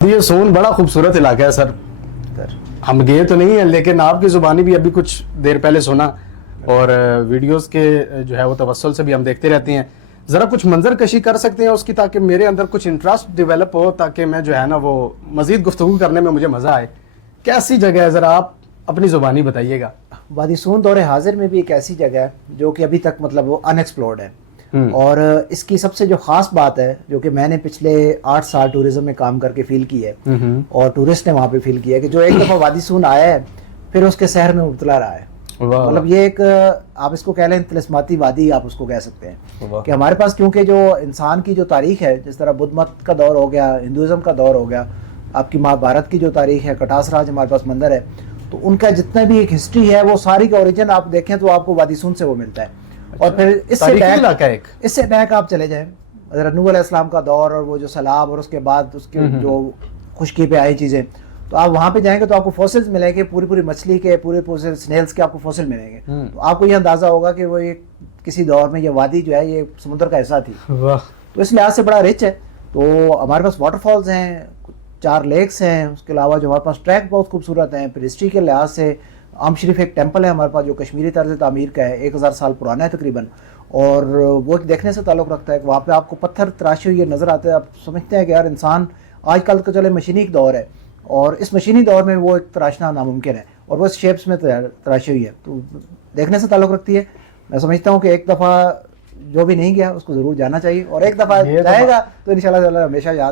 یہ سون بڑا خوبصورت علاقہ ہے سر. ہم گئے تو نہیں ہیں لیکن آپ کی زبانی بھی ابھی کچھ دیر پہلے سنا اور ویڈیوز کے جو ہے وہ توسل سے بھی ہم دیکھتے رہتے ہیں. ذرا کچھ منظر کشی کر سکتے ہیں اس کی تاکہ میرے اندر کچھ انٹرسٹ ڈیولپ ہو تاکہ میں جو ہے نا وہ مزید گفتگو کرنے میں مجھے مزہ آئے. کیسی جگہ ہے ذرا آپ اپنی زبانی بتائیے گا. وادی سون دور حاضر میں بھی ایک ایسی جگہ ہے جو کہ ابھی تک مطلب وہ ان ایکسپلورڈ ہے. اور اس کی سب سے جو خاص بات ہے جو کہ میں نے پچھلے 8 سال ٹورزم میں کام کر کے فیل کی ہے اور ٹورسٹ نے وہاں پہ فیل کیا ہے کہ جو ایک دفعہ وادی سون آیا ہے پھر اس کے سحر میں مبتلا رہا ہے. مطلب یہ ایک آپ اس کو کہہ لیں طلسماتی وادی آپ اس کو کہہ سکتے ہیں کہ ہمارے پاس کیونکہ جو انسان کی جو تاریخ ہے جس طرح بدھ مت کا دور ہو گیا, ہندوازم کا دور ہو گیا, آپ کی مہا بھارت کی جو تاریخ ہے, کٹاس راج ہمارے پاس مندر ہے, تو ان کا جتنا بھی ایک ہسٹری ہے وہ ساری کا اوریجن آپ دیکھیں تو آپ کو وادی سون سے وہ ملتا ہے. اور پھر اس سے بیک آپ چلے جائیں حضرت نوح علیہ السلام کا دور اور وہ جو سیلاب اور اس کے بعد اس کے جو خشکی پہ آئی چیزیں, تو آپ وہاں پہ جائیں گے تو آپ کو فوسلز ملیں گے, پوری مچھلی کے پورے سنیلز کے آپ کو فوسل ملیں گے. تو آپ کو یہ اندازہ ہوگا کہ وہ ایک کسی دور میں یہ وادی جو ہے یہ سمندر کا حصہ تھی. تو اس لحاظ سے بڑا رچ ہے. تو ہمارے پاس واٹر فالز ہیں, 4 لیکس ہیں, اس کے علاوہ جو ہمارے پاس ٹریک بہت خوبصورت ہیں. پھر ہسٹری کے لحاظ سے عام شریف ایک ٹیمپل ہے ہمارے پاس جو کشمیری طرز تعمیر کا ہے, 1000 سال پرانا ہے تقریباً, اور وہ دیکھنے سے تعلق رکھتا ہے کہ وہاں پہ آپ کو پتھر تراشے ہوئے نظر آتے ہیں. آپ سمجھتے ہیں کہ یار انسان آج کل تو چلے مشینی دور ہے اور اس مشینی دور میں وہ ایک تراشنا ناممکن ہے اور وہ اس شیپس میں تراشی ہوئی ہے, تو دیکھنے سے تعلق رکھتی ہے. میں سمجھتا ہوں کہ ایک دفعہ جو بھی نہیں گیا اس کو ضرور جانا چاہیے اور ایک دفعہ جائے گا تو انشاءاللہ ہمیشہ یاد